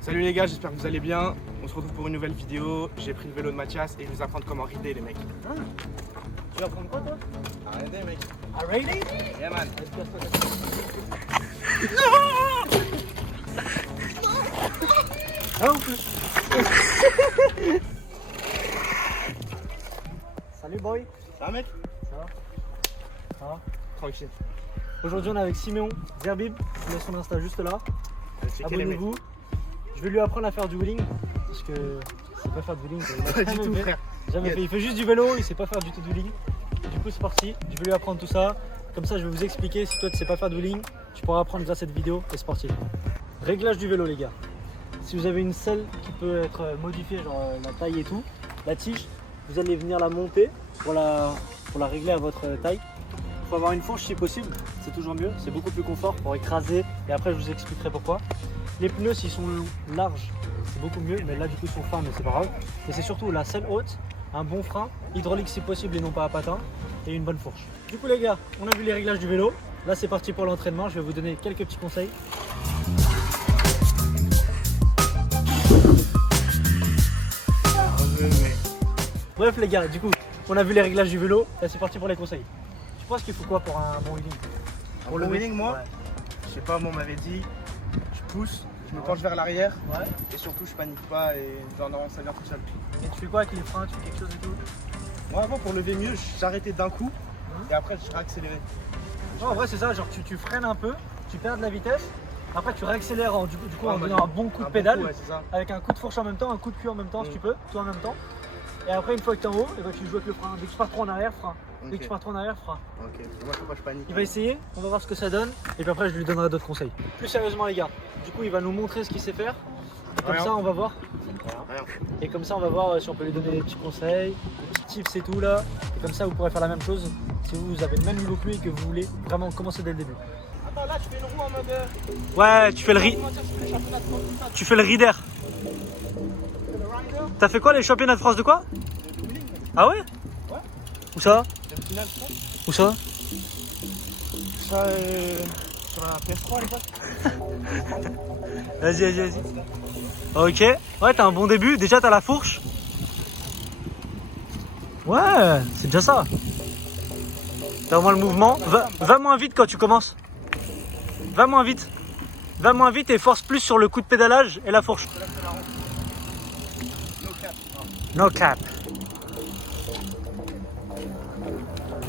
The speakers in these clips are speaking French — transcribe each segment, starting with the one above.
Salut les gars, j'espère que vous allez bien. On se retrouve pour une nouvelle vidéo. J'ai pris le vélo de Mathias et je vais vous apprendre comment rider les mecs. Ah. Tu vas prendre quoi toi? À rider mec. À rider? Yeah man. Ah, Salut boy. Ça va mec? Ça va? Ça va? Tranquille. Aujourd'hui on est avec Siméon Zerbib, je mets son Insta juste là. Checker les mecs. Abonnez-vous. Je vais lui apprendre à faire du wheeling parce que il sait pas faire du wheeling. Pas du tout frère. Jamais fait. Il fait juste du vélo, il sait pas faire du tout de wheeling. Du coup c'est parti, je vais lui apprendre tout ça. Comme ça je vais vous expliquer, si toi tu sais pas faire de wheeling, tu pourras apprendre grâce à cette vidéo et c'est parti. Réglage du vélo les gars. Si vous avez une selle qui peut être modifiée, genre la taille et tout, la tige, vous allez venir la monter pour la régler à votre taille. Il faut avoir une fourche si possible, c'est toujours mieux, c'est beaucoup plus confort pour écraser et après je vous expliquerai pourquoi. Les pneus s'ils sont larges, c'est beaucoup mieux, mais là du coup ils sont fins mais c'est pas grave. Et c'est surtout la selle haute, un bon frein, hydraulique si possible et non pas à patins, et une bonne fourche. Du coup les gars, on a vu les réglages du vélo, là c'est parti pour l'entraînement, je vais vous donner quelques petits conseils. Bref les gars, du coup, on a vu les réglages du vélo, là c'est parti pour les conseils. Tu penses qu'il faut quoi pour un bon wheeling? Pour le wheeling moi, Ouais. je sais pas, moi on m'avait dit, je pousse, je me penche vers l'arrière Ouais. et surtout je panique pas et genre normalement ça vient tout seul. Et tu fais quoi avec les freins? Tu fais quelque chose et tout? Moi avant pour lever mieux, j'arrêtais d'un coup et après je réaccélérais. Ouais, en vrai c'est ça, genre tu freines un peu, tu perds de la vitesse, après tu réaccélères du coup en Ouais, donnant un bon coup de Un bon pédale, coup, ouais, c'est ça. avec un coup de fourche en même temps, un coup de cul en même temps si tu peux, tout en même temps. Et après une fois que tu es en haut, et ben, tu joues avec le frein. Dès que tu pars trop en arrière, frein. Dès que tu pars trop en arrière, frein. Ok, moi faut pas que je panique. Il va essayer, on va voir ce que ça donne, et puis après je lui donnerai d'autres conseils. Plus sérieusement les gars, du coup il va nous montrer ce qu'il sait faire, et comme Rien. ça on va voir. Rien. Et comme ça on va voir si on peut lui donner des petits conseils, des petits tips et tout là. Et comme ça vous pourrez faire la même chose si vous avez le même niveau que lui et que vous voulez vraiment commencer dès le début. Attends là tu fais une roue en mode... Ouais, tu fais le Tu fais le rider. T'as fait quoi les championnats de France de quoi? Ah ouais? Ouais. Où ça? Le final, je pense. Où ça? Ça, sur la PS3 à l'époque. Vas-y. Ok, ouais, t'as un bon début. Déjà, t'as la fourche. Ouais, c'est déjà ça. T'as au moins le mouvement. Va moins vite quand tu commences. Va moins vite. Va moins vite et force plus sur le coup de pédalage et la fourche. No cap.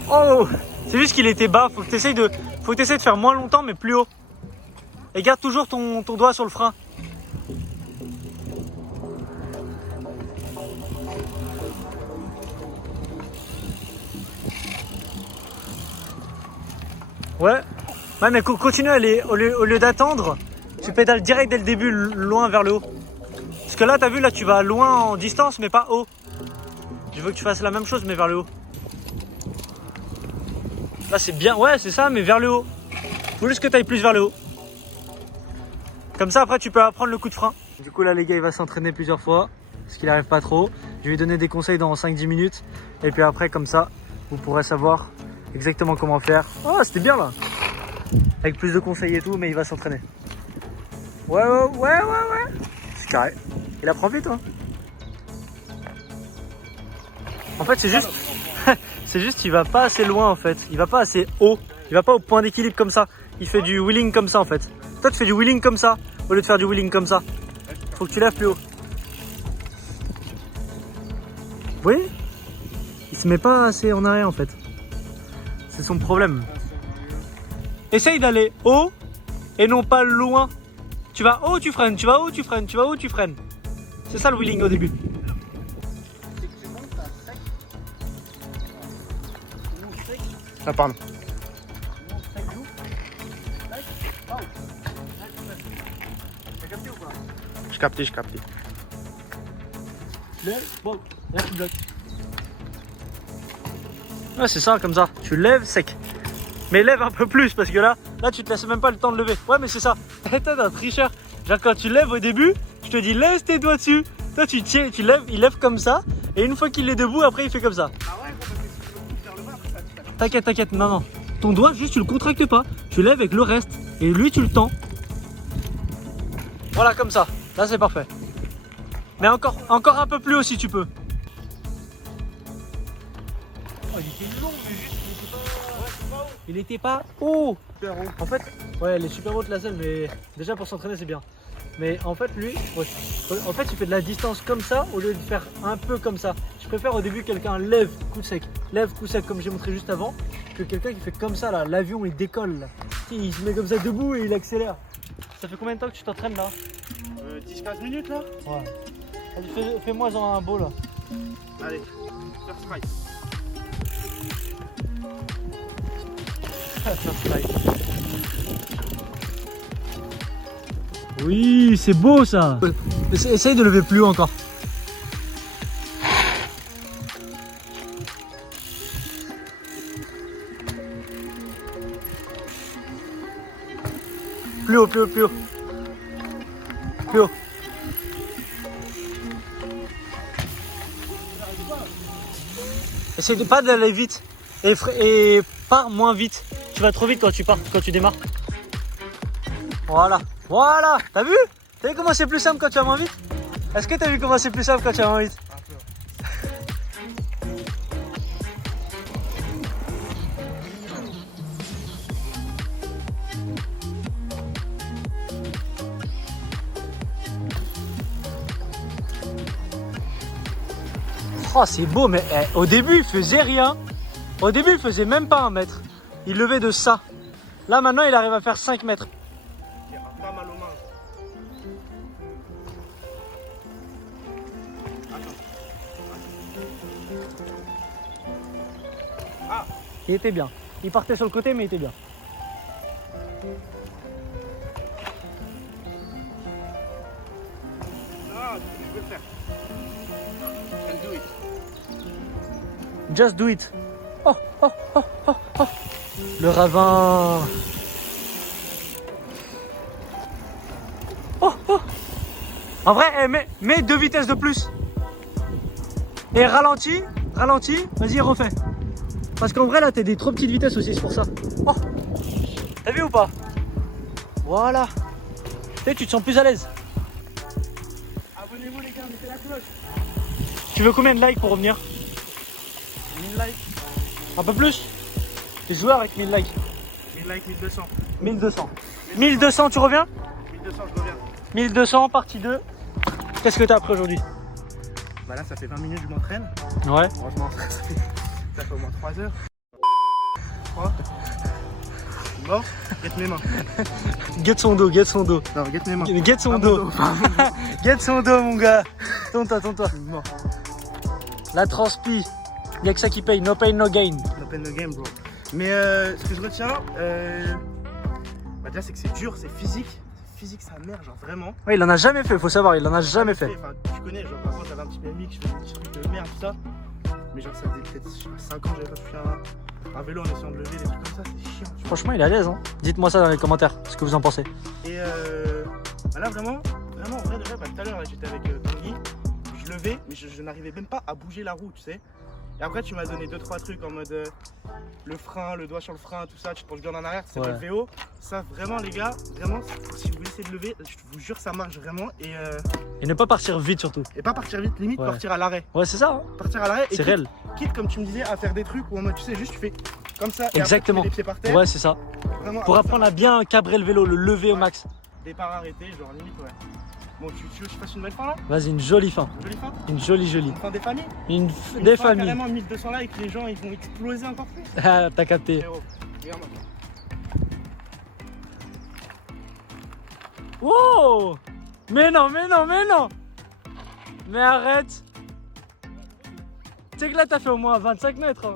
Oh, c'est juste qu'il était bas. Faut que t'essayes de faire moins longtemps mais plus haut. Et garde toujours ton doigt sur le frein. Ouais, mais continue à aller, au lieu d'attendre, tu pédales direct dès le début, loin vers le haut. Parce que là, t'as vu, là tu vas loin en distance, mais pas haut. Je veux que tu fasses la même chose, mais vers le haut. Là c'est bien, ouais c'est ça, mais vers le haut. Faut juste que tu ailles plus vers le haut. Comme ça, après tu peux apprendre le coup de frein. Du coup là les gars, il va s'entraîner plusieurs fois, parce qu'il n'arrive pas trop. Je vais lui donner des conseils dans 5-10 minutes. Et puis après, comme ça, vous pourrez savoir exactement comment faire. Oh, c'était bien là. Avec plus de conseils et tout, mais il va s'entraîner. Ouais. C'est carré. Il apprend vite, hein. En fait, c'est juste... c'est juste, il va pas assez loin, en fait. Il va pas assez haut. Il va pas au point d'équilibre comme ça. Il fait du wheeling comme ça, en fait. Toi, tu fais du wheeling comme ça, au lieu de faire du wheeling comme ça. Faut que tu lèves plus haut. Vous voyez? Il se met pas assez en arrière, en fait. C'est son problème. Essaye d'aller haut et non pas loin. Tu vas haut, tu freines, tu vas haut, tu freines, tu vas haut, tu freines. C'est ça le wheeling au début. Ah pardon. Je captais. Bon, là tu bloques. Ouais, c'est ça, comme ça. Tu lèves sec. Mais lève un peu plus parce que là tu te laisses même pas le temps de lever. Ouais, mais c'est ça. T'es un tricheur. Genre quand tu lèves au début, je te dis laisse tes doigts dessus. Toi tu tiens, tu lèves, il lève comme ça. Et une fois qu'il est debout, après il fait comme ça. Ah ouais, parce que si je me pousse vers le bas, après ça T'inquiète, non. Ton doigt, juste tu le contractes pas. Tu lèves avec le reste. Et lui, tu le tends. Voilà, comme ça. Là c'est parfait. Mais encore un peu plus haut si tu peux. Oh, il était long, mais juste il était pas haut. Super haut. En fait, ouais, elle est super haute la selle, mais déjà pour s'entraîner c'est bien. Mais en fait lui, ouais, en fait il fait de la distance comme ça au lieu de faire un peu comme ça. Je préfère au début quelqu'un lève coup sec comme j'ai montré juste avant, que quelqu'un qui fait comme ça là, l'avion il décolle là. Il se met comme ça debout et il accélère. Ça fait combien de temps que tu t'entraînes là? 10-15 minutes là. Ouais. Allez, fais-moi un beau là. Allez, first try. Oui, c'est beau ça. Essaye de lever plus haut encore. Plus haut, plus haut, plus haut. Plus haut. Essaye de pas d'aller vite et pars moins vite. Tu vas trop vite quand tu démarres. Voilà, voilà. T'as vu? T'as vu comment c'est plus simple quand tu vas moins vite? Est-ce que t'as vu comment c'est plus simple quand tu vas moins vite? Un peu. Oh, c'est beau, mais au début il faisait rien. Au début il faisait même pas 1 mètre. Il levait de ça. Là maintenant il arrive à faire 5 mètres. Il a pas mal aux mains. Ah, il était bien. Il partait sur le côté mais il était bien. Ah, je peux le faire. Can do it. Just do it. Oh, oh, oh, oh, oh. Le ravin. Oh, oh. En vrai, mets 2 vitesses de plus. Et ralentis, vas-y refais. Parce qu'en vrai là t'es des trop petites vitesses aussi, c'est pour ça. Oh. T'as vu ou pas? Voilà. Tu te sens plus à l'aise. Abonnez-vous les gars, mettez la cloche. Tu veux combien de likes pour revenir? 1000 likes. Un peu plus? T'es joueur avec 1000 likes. 1000 likes, 1200. 1200. 1200, tu reviens? 1200, je reviens. 1200, partie 2. Qu'est-ce que t'as appris aujourd'hui? Bah là, ça fait 20 minutes que je m'entraîne. Ouais. Franchement, ça fait au moins 3 heures. 3. Mort. Guette mes mains. Get son dos, get son dos. Non, guette mes mains. Get son dos. Get son dos, mon gars. Tourne-toi. Mort. La transpi. Y'a que ça qui paye. No pain, no gain. No pain, no game, bro. Mais ce que je retiens, bah déjà, c'est que c'est dur, c'est physique. C'est physique, sa mère, genre vraiment. Ouais, il en a jamais fait, faut savoir, il en a jamais fait. Enfin, tu connais, genre avant j'avais un petit BMX, je faisais des petits trucs de merde, tout ça. Mais genre ça faisait peut-être 5 ans que j'avais pas fait un vélo en essayant de lever, des trucs comme ça, c'est chiant. Tu vois. Franchement, il est à l'aise. Hein. Dites-moi ça dans les commentaires, ce que vous en pensez. Et bah là vraiment, en vrai de vrai, bah, tout à l'heure j'étais avec Tanguy, je levais, mais je n'arrivais même pas à bouger la roue, tu sais. Et après tu m'as donné 2-3 trucs en mode le frein, le doigt sur le frein, tout ça, tu te penches bien en arrière, c'est le VO. Ça vraiment les gars, vraiment si vous essayez de lever, je vous jure ça marche vraiment. Et ne pas partir vite surtout. Et pas partir vite, limite partir à l'arrêt. Ouais c'est ça. Hein. Partir à l'arrêt et c'est réel. Quitte comme tu me disais à faire des trucs où en mode tu sais juste tu fais comme ça et exactement. après, tu mets les pieds par terre. Ouais c'est ça. Vraiment, pour apprendre à bien cabrer le vélo, le lever au max. Départ arrêté, genre limite ouais. Bon tu veux que je fasse une belle fin là? Vas-y, une jolie fin. Une jolie fin? Une jolie. Une fin des familles? Une des familles. Carrément 1200 likes, les gens ils vont exploser encore plus. Ah t'as capté. Regarde-moi. Wow! Mais non! Mais arrête! Tu sais que là t'as fait au moins 25 mètres.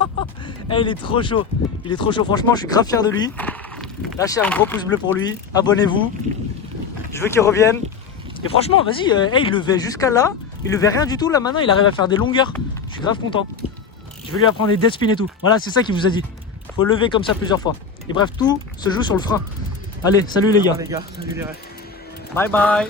Hein. Hey, il est trop chaud. Franchement, je suis grave fier de lui. Lâchez un gros pouce bleu pour lui. Abonnez-vous. Je veux qu'il revienne. Et franchement, vas-y, il levait jusqu'à là. Il levait rien du tout. Là maintenant, il arrive à faire des longueurs. Je suis grave content. Je vais lui apprendre des dead spin et tout. Voilà, c'est ça qu'il vous a dit. Faut lever comme ça plusieurs fois. Et bref, tout se joue sur le frein. Allez, salut les gars. Salut les refs. Bye bye.